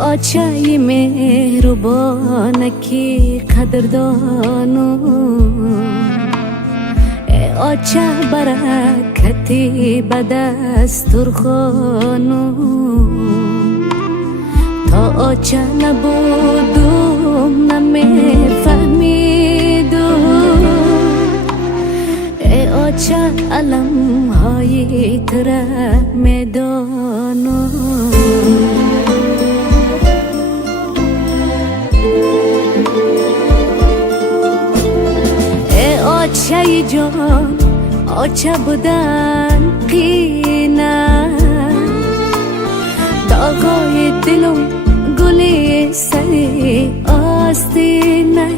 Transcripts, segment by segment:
آچای مهربانکی قدردانو آچه برکتی به دسترخوانو تا آچه نبودم نمیفهمیدم آچه علم های تره میدانو آچه جان آچه بودن قینه داغای دلم گلی سری آستینه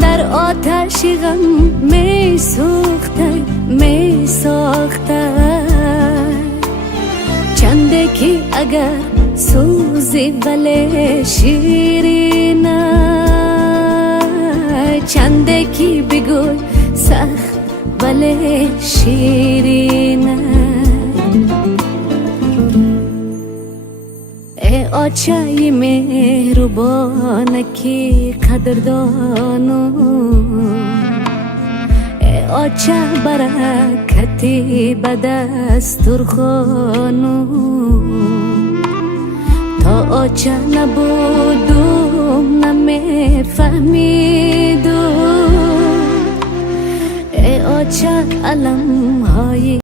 در آتش غم می سوخته می ساخته چنده که اگر سوزی ولی شیرینه چنده کی بگوی سخت ولی شیرینه ای آچه مهربانکی قدردانو ای آچه برکتی به دسترخوانو تا آچه نبودم نمیفهمیدم ای آچه علم